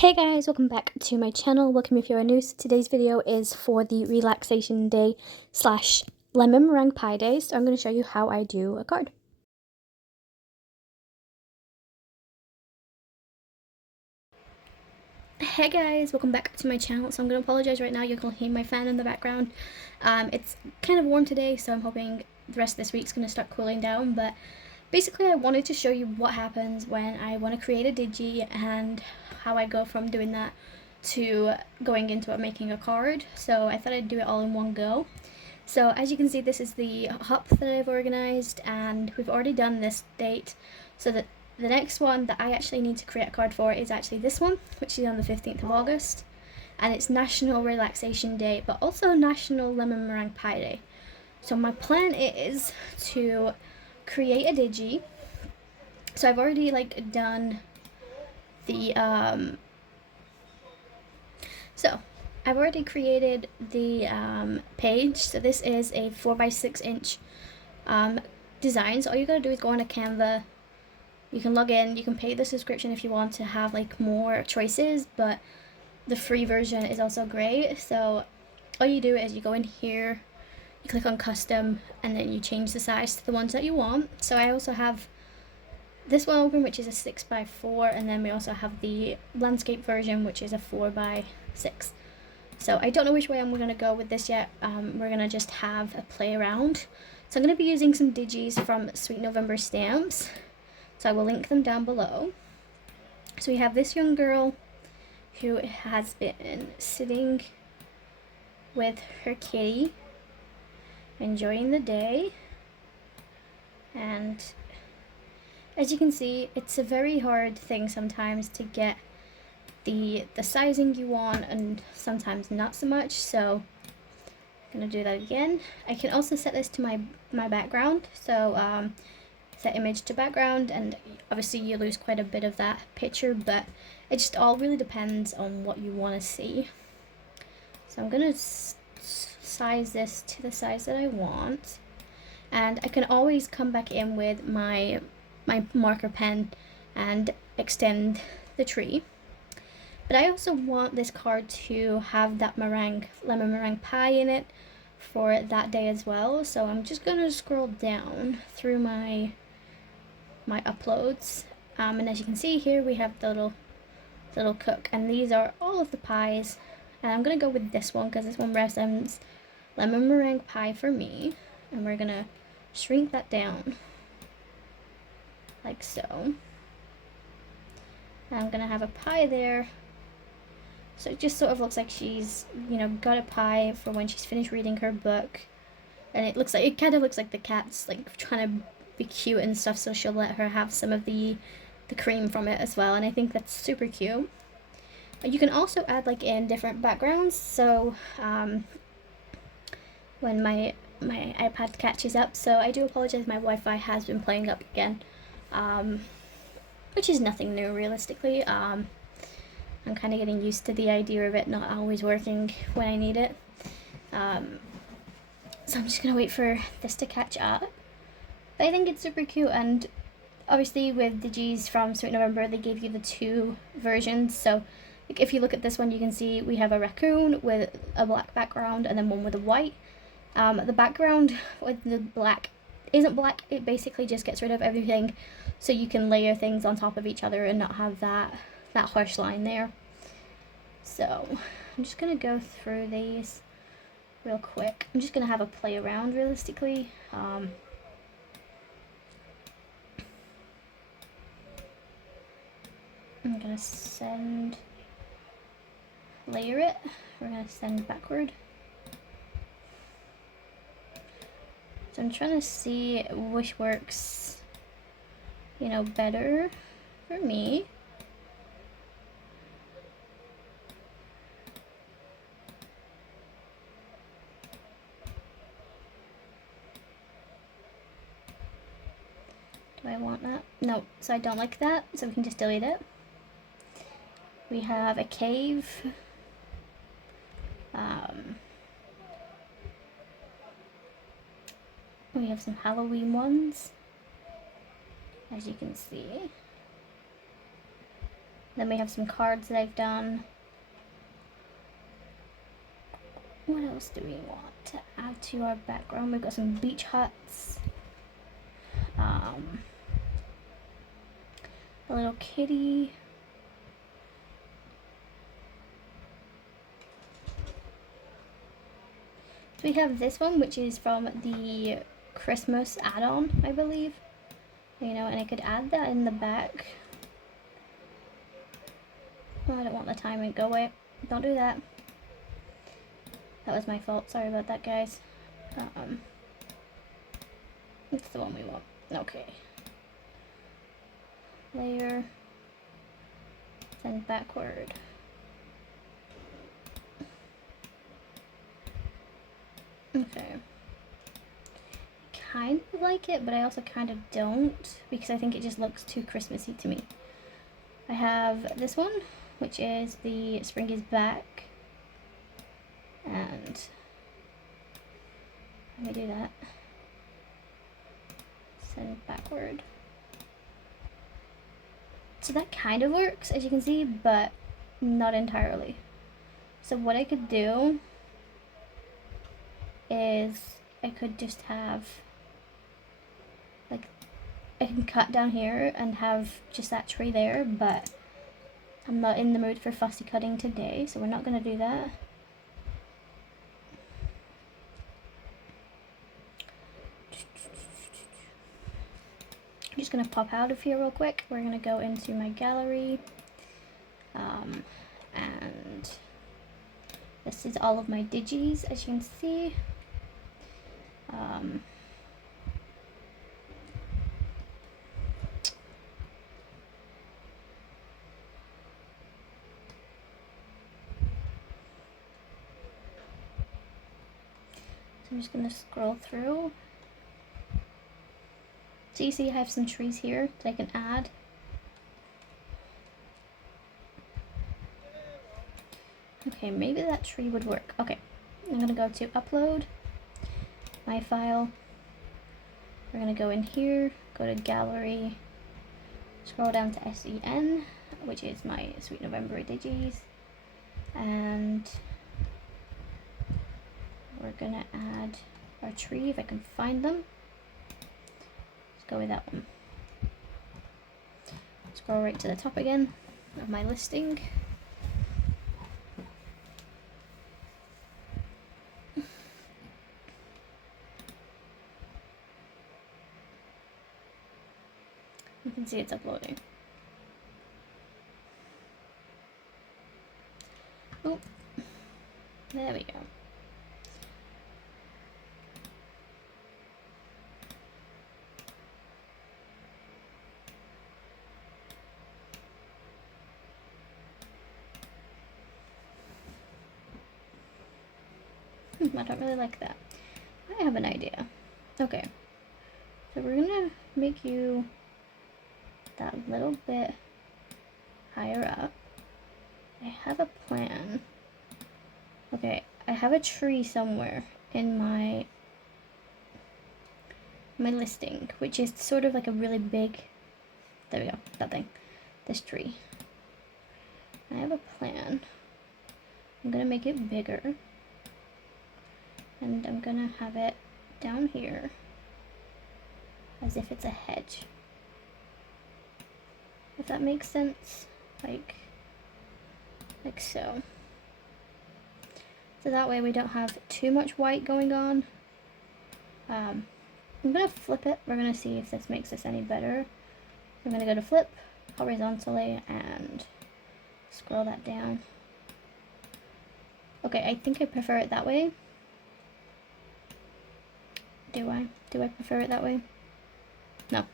Hey guys, welcome back to my channel. Welcome if you are new. So today's video is for the relaxation day slash lemon meringue pie day. So I'm going to show you how I do a card. Hey guys, welcome back to my channel. So I'm going to apologize right now. You can hear my fan in the background. It's kind of warm today, so I'm hoping the rest of this week's going to start cooling down. But basically, I wanted to show you what happens when I want to create a digi and how I go from doing that to going into making a card. So I thought I'd do it all in one go. So as you can see, this is the hop that I've organized, and we've already done this date. So that the next one that I actually need to create a card for is actually this one, which is on the 15th of August. And it's National Relaxation Day, but also National Lemon Meringue Pie Day. So my plan is to create a digi. So I've already done the I've already created the page. So this is a 4x6 inch design. So all you gotta do is go on a Canva. You can log in, you can pay the subscription if you want to have more choices, but the free version is also great. So all you do is you go in here, you click on custom, and then you change the size to the ones that you want. So I also have this one open, which is a 6x4, and then we also have the landscape version, which is a 4x6. So I don't know which way I'm going to go with this yet. We're going to just have a play around. So I'm going to be using some digis from Sweet November Stamps. So I will link them down below. So we have this young girl who has been sitting with her kitty, enjoying the day. And as you can see, it's a very hard thing sometimes to get the sizing you want, and sometimes not so much. So I'm gonna do that again. I can also set this to my background. So set image to background, and obviously you lose quite a bit of that picture, but it just all really depends on what you want to see. So I'm gonna size this to the size that I want, and I can always come back in with my marker pen and extend the tree. But I also want this card to have that lemon meringue pie in it for that day as well. So I'm just gonna scroll down through my uploads, and as you can see here, we have the little cook, and these are all of the pies. And I'm gonna go with this one because this one represents lemon meringue pie for me, and we're gonna shrink that down like so. And I'm gonna have a pie there. So it just sort of looks like she's, got a pie for when she's finished reading her book. And it kind of looks like the cat's trying to be cute and stuff, so she'll let her have some of the cream from it as well. And I think that's super cute. But you can also add in different backgrounds. So when my iPad catches up, so I do apologize, my Wi-Fi has been playing up again, which is nothing new realistically. I'm kind of getting used to the idea of it not always working when I need it. So I'm just going to wait for this to catch up. But I think it's super cute, and obviously with digis from Sweet November, they gave you the two versions. So if you look at this one, you can see we have a raccoon with a black background and then one with a white. The background with the black isn't black, it basically just gets rid of everything, so you can layer things on top of each other and not have that harsh line there. So I'm just gonna go through these real quick. I'm just gonna have a play around realistically. I'm gonna layer it. We're gonna send backward. So I'm trying to see which works, better for me. Do I want that? No, so I don't like that, so we can just delete it. We have a cave. We have some Halloween ones, as you can see. Then we have some cards that I've done. What else do we want to add to our background? We've got some beach huts. A little kitty. So we have this one, which is from the Christmas add-on, I believe. You know, and I could add that in the back. Oh, I don't want the timing. Go away. Don't do that. That was my fault. Sorry about that, guys. It's the one we want. Okay. Layer. Send backward. Okay. Kind of like it, but I also kind of don't, because I think it just looks too Christmassy to me. I have this one, which is the Spring is Back. And let me do that. Send backward. So that kind of works, as you can see, but not entirely. So what I could do is I could just have, like, I can cut down here and have just that tree there, but I'm not in the mood for fussy cutting today, so we're not going to do that. I'm just going to pop out of here real quick. We're going to go into my gallery, and this is all of my digis, as you can see. So I'm just going to scroll through. So you see I have some trees here that I can add. Okay, maybe that tree would work. Okay, I'm going to go to upload, my file. We're going to go in here, go to gallery, scroll down to SEN, which is my Sweet November digis, and we're going to add our tree if I can find them. Let's go with that one. Scroll right to the top again of my listing. You can see it's uploading. Oh, there we go. I don't really like that. I have an idea. Okay, so we're gonna make you that little bit higher up. I have a plan. Okay, I have a tree somewhere in my listing, which is sort of like a really big, there we go, that thing, this tree. I have a plan. I'm gonna make it bigger, and I'm gonna have it down here as if it's a hedge, if that makes sense, like so. So that way we don't have too much white going on. I'm gonna flip it. We're gonna see if this makes this any better. I'm gonna go to flip horizontally and scroll that down. Okay, I think I prefer it that way. Do I prefer it that way? No.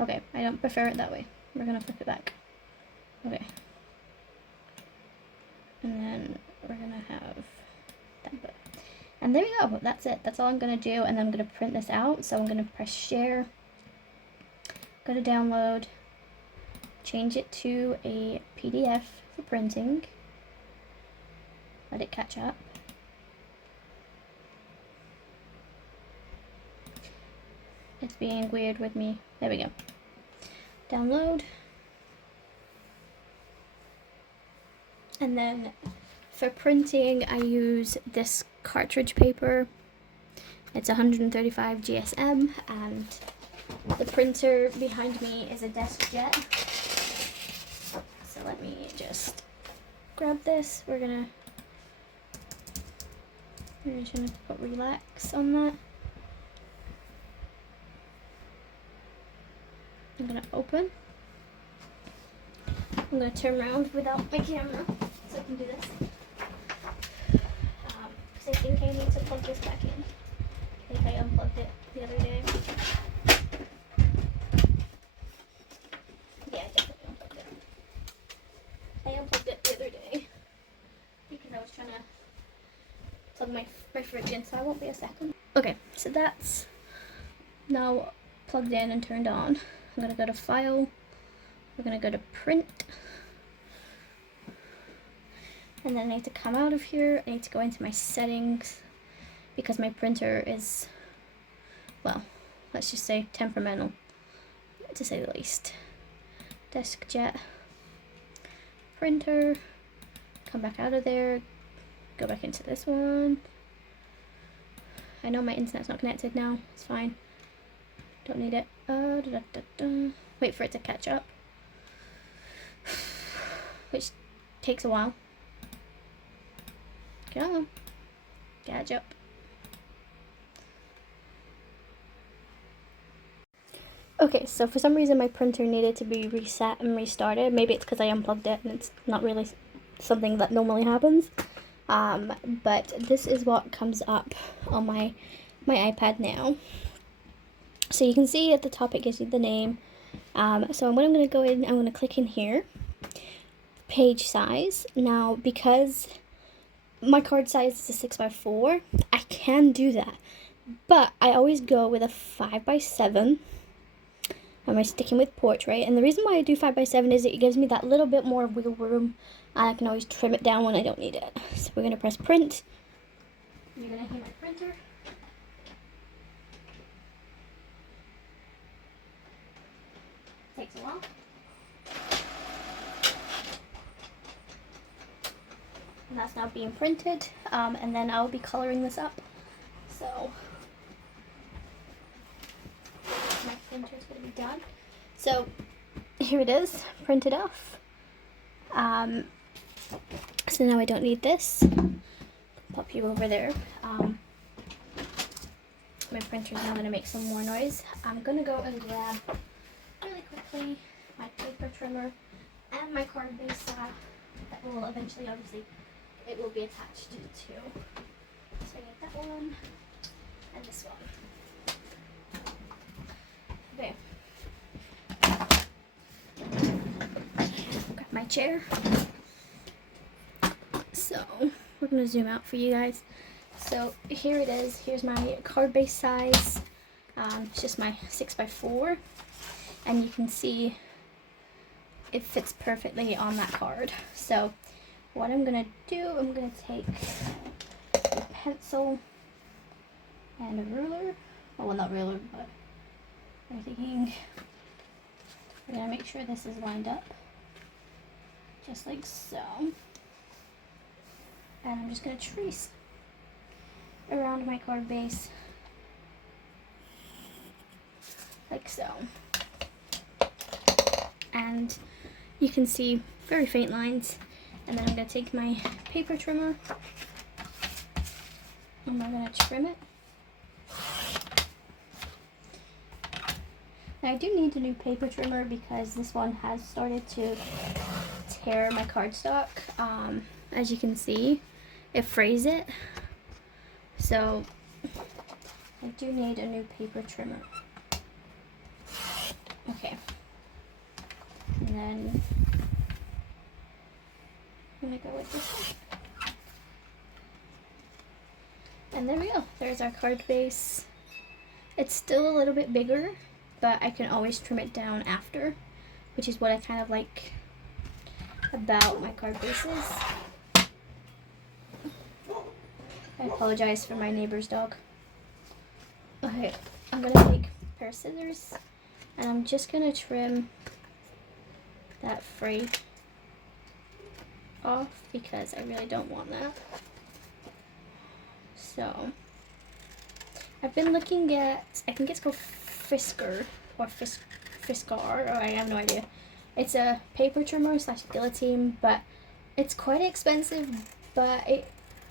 Okay, I don't prefer it that way. We're gonna flip it back. Okay. And then we're gonna have that bit. And there we go. That's it. That's all I'm gonna do. And then I'm gonna print this out. So I'm gonna press share. Go to download. Change it to a PDF for printing. Let it catch up. It's being weird with me. There we go. Download. And then for printing, I use this cartridge paper. It's 135 GSM, and the printer behind me is a DeskJet. So let me just grab this. We're just gonna put relax on that. I'm gonna open. I'm gonna turn around without my camera so I can do this. Because I think I need to plug this back in. I think I unplugged it the other day. Yeah, I definitely unplugged it. I unplugged it the other day because I was trying to plug my fridge in, so I won't be a second. Okay, so that's now plugged in and turned on. I'm gonna go to File. We're gonna go to Print. And then I need to come out of here. I need to go into my settings because my printer is, well, let's just say temperamental, to say the least. DeskJet, printer, come back out of there, go back into this one. I know my internet's not connected now, it's fine. Don't need it. Wait for it to catch up, which takes a while. Come on, catch up. Okay, so for some reason my printer needed to be reset and restarted. Maybe it's because I unplugged it and it's not really something that normally happens. But this is what comes up on my iPad now. So you can see at the top it gives you the name. So what I'm going to go in, I'm going to click in here, page size. Now because my card size is a 6x4, I can do that, but I always go with a 5x7. Am I sticking with portrait? And the reason why I do 5x7 is it gives me that little bit more wiggle room, and I can always trim it down when I don't need it. So we're going to press print. You're going to hear my printer. Takes a while. And that's now being printed, and then I'll be coloring this up. So my printer's going to be done. So here it is, printed off. So now I don't need this. Pop you over there. My printer's now going to make some more noise. I'm going to go and grab really quickly my paper trimmer and my CARDBASE that will eventually, obviously, it will be attached to. So I need that one and this one. Okay. Got my chair. So we're gonna zoom out for you guys. So here it is. Here's my CARDBASE size. It's just my 6x4, and you can see it fits perfectly on that card. So what I'm gonna do, I'm gonna take a pencil and a ruler. Oh, well, not ruler, but I'm thinking we're gonna make sure this is lined up, just like so. And I'm just gonna trace around my CARDBASE, like so. And you can see very faint lines. And then I'm going to take my paper trimmer and I'm going to trim it. Now I do need a new paper trimmer because this one has started to tear my cardstock. As you can see, it frays it. So I do need a new paper trimmer. Okay. And then I'm gonna go with this one. And there we go. There's our CARDBASE. It's still a little bit bigger, but I can always trim it down after, which is what I kind of like about my CARDBASEs. I apologize for my neighbor's dog. Okay, I'm gonna take a pair of scissors and I'm just gonna trim that fray off because I really don't want that. So I've been looking at, I think it's called Frisker or Friskar, or I have no idea. It's a paper trimmer slash guillotine, but it's quite expensive. But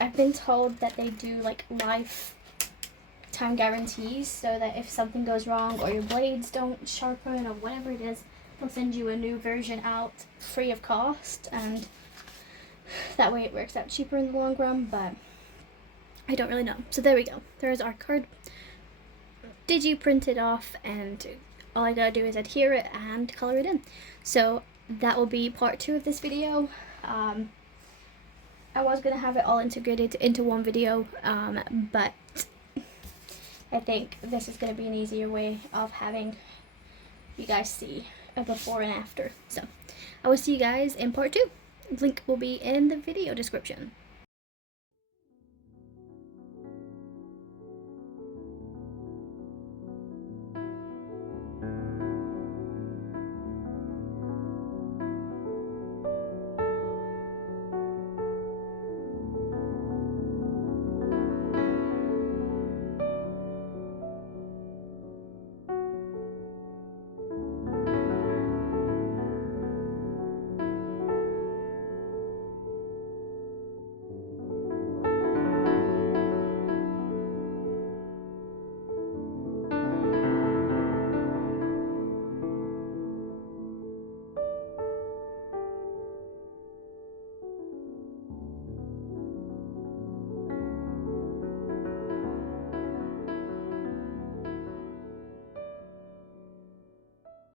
I've been told that they do like lifetime guarantees, so that if something goes wrong or your blades don't sharpen or whatever it is, they'll send you a new version out free of cost, and that way it works out cheaper in the long run. But I don't really know. So there we go. There's our card digi printed off, and all I gotta do is adhere it and color it in. So that will be part 2 of this video. I was gonna have it all integrated into one video, but I think this is gonna be an easier way of having you guys see a before and after. So I will see you guys in part 2. Link will be in the video description.